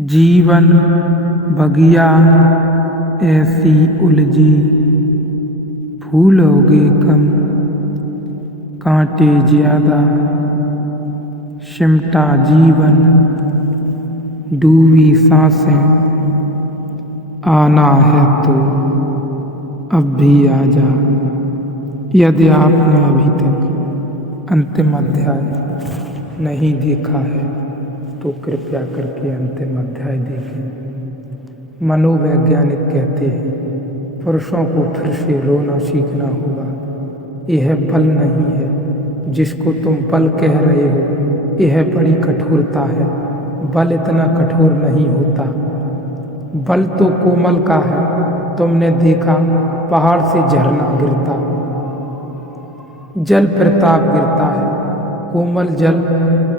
जीवन बगिया ऐसी उलझी, फूलोगे कम कांटे ज्यादा, सिमटा जीवन डूबी सांसें, आना है तो अब भी आजा। यदि आपने अभी तक अंतिम अध्याय नहीं देखा है तो कृपया करके अंतिम अध्याय देखें। मनोवैज्ञानिक कहते हैं पुरुषों को फिर से रोना सीखना होगा। यह बल नहीं है जिसको तुम बल कह रहे हो, यह बड़ी कठोरता है। बल इतना कठोर नहीं होता। बल तो कोमल का है। तुमने देखा पहाड़ से झरना गिरता, जल प्रताप गिरता है। कोमल जल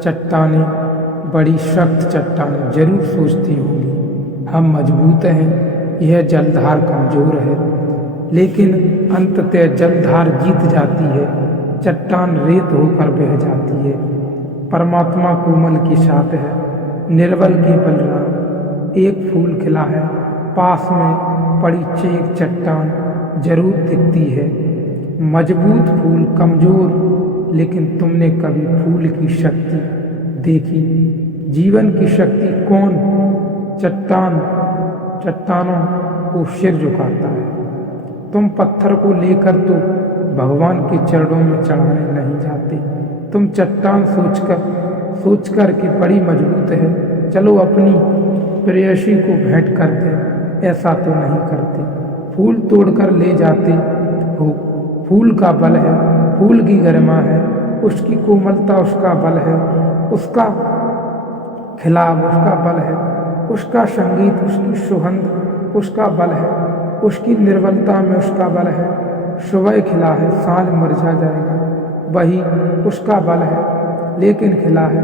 चट्टानें, बड़ी सख्त चट्टानें जरूर सोचती होंगी हम मजबूत हैं, यह जलधार कमजोर है, लेकिन अंततः जलधार जीत जाती है। चट्टान रेत होकर बह जाती है। परमात्मा कोमल के साथ है, निर्बल के बलराम। एक फूल खिला है, पास में पड़ी चेक चट्टान जरूर दिखती है। मजबूत फूल कमजोर, लेकिन तुमने कभी फूल की शक्ति देखी? जीवन की शक्ति कौन चट्टानों को सिर झुकाता है। तुम पत्थर को लेकर तो भगवान के चरणों में चढ़ाने नहीं जाते। तुम चट्टान सोचकर कि बड़ी मजबूत है, चलो अपनी प्रेयसी को भेंट कर दे, ऐसा तो नहीं करते। फूल तोड़कर ले जाते हो, फूल का बल है, फूल की गरिमा है, उसकी कोमलता उसका बल है, उसका खिलाव उसका बल है, उसका संगीत उसकी सुगंध उसका बल है, उसकी निर्बलता में उसका बल है। सुबह खिला है, सांझ मुरझा जाएगा, वही उसका बल है, लेकिन खिला है।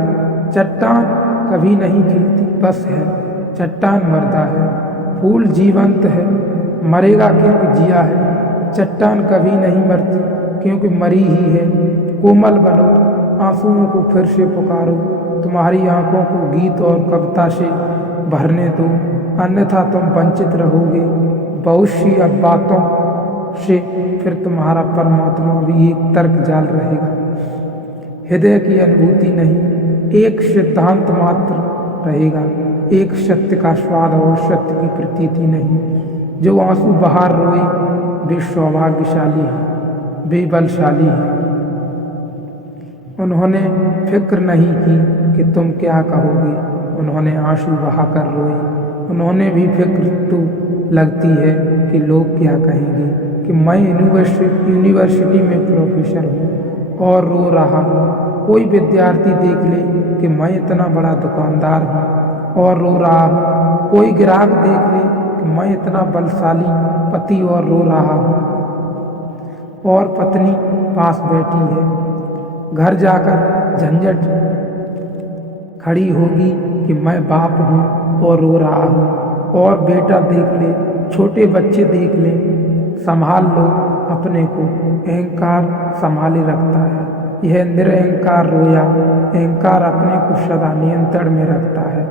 चट्टान कभी नहीं खिलती, बस है, चट्टान मरदा है। फूल जीवंत है, मरेगा क्योंकि जिया है। चट्टान कभी नहीं मरती क्योंकि मरी ही है। कोमल बनो, आंसुओं को फिर से पुकारो, तुम्हारी आंखों को गीत और कविता से भरने दो, अन्यथा तुम वंचित रहोगे बहुत सी अब बातों से। फिर तुम्हारा परमात्मा भी एक तर्क जाल रहेगा। हृदय की अनुभूति नहीं, एक सिद्धांत मात्र रहेगा, एक सत्य का स्वाद और सत्य की प्रतीति नहीं। जो आंसू बाहर रोए वे सौभाग्यशाली हैं, वे बलशाली हैं। उन्होंने फिक्र नहीं की कि तुम क्या कहोगे, उन्होंने आंसू बहाकर रोए। उन्होंने भी फिक्र तो लगती है कि लोग क्या कहेंगे कि मैं यूनिवर्सिटी में प्रोफेसर हूँ और रो रहा हूँ। कोई विद्यार्थी देख ले कि मैं इतना बड़ा दुकानदार हूँ और रो रहा हूँ। कोई ग्राहक देख ले कि मैं इतना बलशाली पति और रो रहा हूँ। और पत्नी पास बैठी है, घर जाकर झंझट खड़ी होगी कि मैं बाप हूँ और रो रहा हूँ। और बेटा देख ले, छोटे बच्चे देख ले, संभाल लो अपने को। अहंकार संभाले रखता है, यह निरअहंकार रोया। अहंकार अपने को सदा नियंत्रण में रखता है।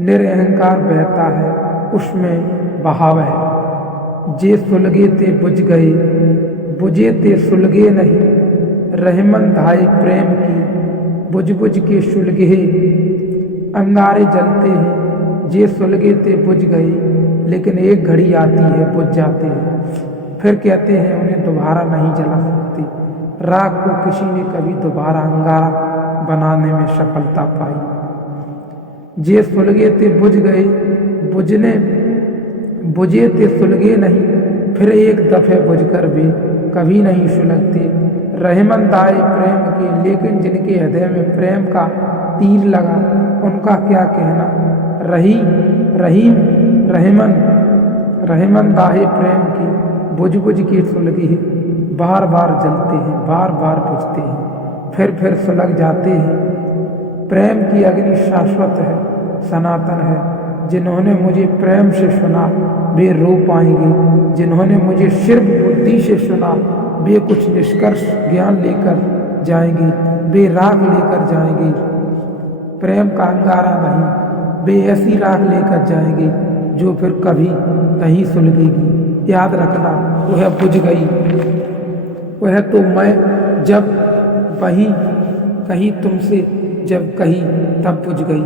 निरअहंकार बहता है, उसमें बहाव है। जे सुलगे ते बुझ गए, बुझे ते सुलगे नहीं। रहमन धाई प्रेम की, बुझ बुझ के सुलगे। अंगारे जलते हैं, जे सुलगे ते बुझ गए, लेकिन एक घड़ी आती है बुझ जाते हैं। फिर कहते हैं उन्हें दोबारा नहीं जला सकती। राख को किसी ने कभी दोबारा अंगारा बनाने में सफलता पाई। जे सुलगे ते बुझ गए, बुझे ते सुलगे नहीं। फिर एक दफे बुझकर भी कभी नहीं सुलगते। रहमत आए प्रेम के, लेकिन जिनके हृदय में प्रेम का तीर लगा उनका क्या कहना। रहमन दाहे प्रेम की, बुझ बुझ के सुलगे। बार बार जलते हैं, बार बार बुझते हैं, फिर सुलग जाते हैं। प्रेम की अग्नि शाश्वत है, सनातन है। जिन्होंने मुझे प्रेम से सुना वे रो पाएंगे, जिन्होंने मुझे सिर्फ बुद्धि से सुना वे कुछ निष्कर्ष ज्ञान लेकर जाएंगे, वे राग लेकर जाएंगे। प्रेम का अंगारा नहीं, वे ऐसी राख लेकर जाएंगे जो फिर कभी नहीं सुलगेगी। याद रखना, वह बुझ गई, वह तो मैं जब वहीं कहीं तुमसे जब कही तब बुझ गई।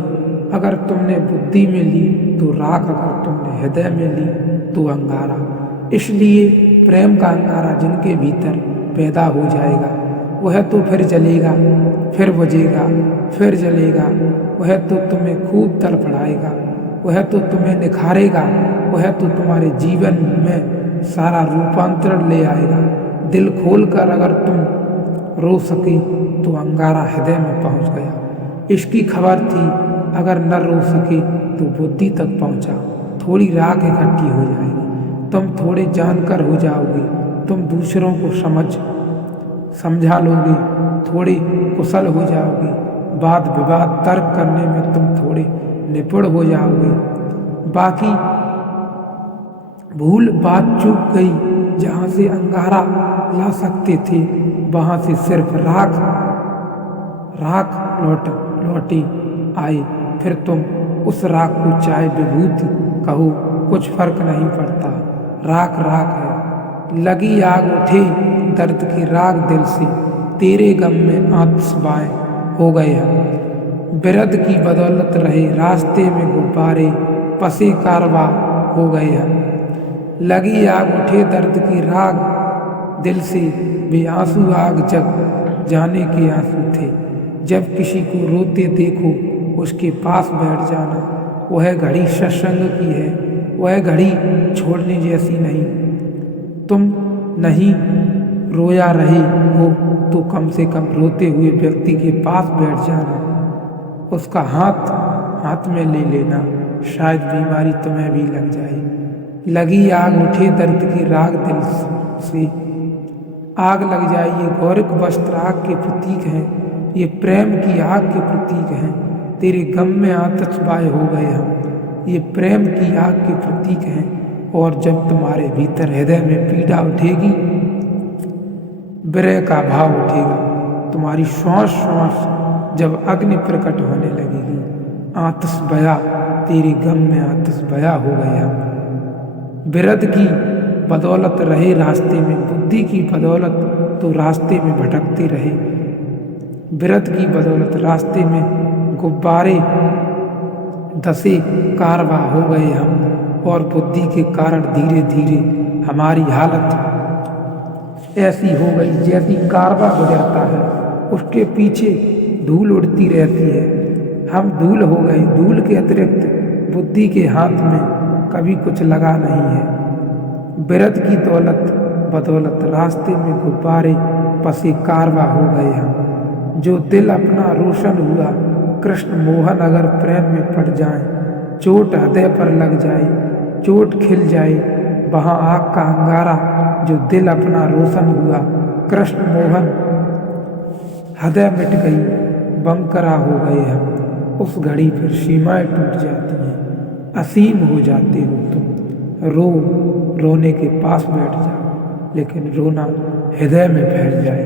अगर तुमने बुद्धि में ली तो राख, अगर तुमने हृदय में ली तो अंगारा। इसलिए प्रेम का अंगारा जिनके भीतर पैदा हो जाएगा वह तो फिर जलेगा, फिर बुझेगा, फिर जलेगा। वह तो तुम्हें खूब तड़फड़ाएगा, वह तो तुम्हें निखारेगा, वह तो तुम्हारे जीवन में सारा रूपांतरण ले आएगा। दिल खोलकर अगर तुम रो सके तो अंगारा हृदय में पहुंच गया। इसकी खबर थी, अगर न रो सके तो बुद्धि तक पहुंचा। थोड़ी राख इकट्ठी हो जाएगी, तुम थोड़े जानकर हो जाओगे, तुम दूसरों को समझा लोगे, थोड़े कुशल हो जाओगे, वाद विवाद तर्क करने में तुम थोड़े निपुण हो जाओगे। बाकी भूल बात चूक गई, जहाँ से अंगारा ला सकते थे वहाँ से सिर्फ राख लौटी आए। फिर तुम उस राख को चाहे विभूति कहो, कुछ फर्क नहीं पड़ता, राख है। लगी आग उठे दर्द की राग दिल से, तेरे गम में आतिशबाएं हो गए हम। बिरद की बदौलत रहे रास्ते में गुब्बारे, पसे कारवा हो गए हम। लगी आग उठे दर्द की राग दिल से, वे आंसू आग जग जाने के आंसू थे। जब किसी को रोते देखो उसके पास बैठ जाना, वह घड़ी सत्संग की है, वह घड़ी छोड़ने जैसी नहीं। तुम नहीं रोया रहे हो तो कम से कम रोते हुए व्यक्ति के पास बैठ जाना, उसका हाथ में ले लेना, शायद बीमारी तुम्हें भी लग जाए। लगी आग उठे दर्द की राग दिल से, आग लग जाए। ये गौरिक वस्त्र आग के प्रतीक हैं, ये प्रेम की आग के प्रतीक हैं। तेरे गम में आतिशबाए हो गए हम, ये प्रेम की आग के प्रतीक हैं। और जब तुम्हारे भीतर हृदय में पीड़ा उठेगी, विरह का भाव उठेगा, तुम्हारी श्वास जब अग्नि प्रकट होने लगेगी, आतिश बया, तेरे गम में आतिश बया हो गए हम। बिरद की बदौलत रहे रास्ते में, बुद्धि की बदौलत तो रास्ते में भटकते रहे। बिरद की बदौलत रास्ते में गुब्बारे दसे कारवा हो गए हम, और बुद्धि के कारण धीरे धीरे हमारी हालत ऐसी हो गई जैसी कारवा गुजरता है, उसके पीछे धूल उड़ती रहती है। हम धूल हो गए, धूल के अतिरिक्त बुद्धि के हाथ में कभी कुछ लगा नहीं है। बिरद की बदौलत रास्ते में गुब्बारे पसे कारवा हो गए हम। जो दिल अपना रोशन हुआ, कृष्ण मोहन अगर प्रेम में पड़ जाए, चोट हृदय पर लग जाए, चोट खिल जाए, वहाँ आग का अंगारा। जो दिल अपना रोशन हुआ, कृष्ण मोहन हृदय मिट गई, बंकरा हो गए हम। उस घड़ी फिर सीमाएं टूट जाती हैं, असीम हो जाते हो तुम। रोने के पास बैठ जाओ, लेकिन रोना हृदय में फैल जाए।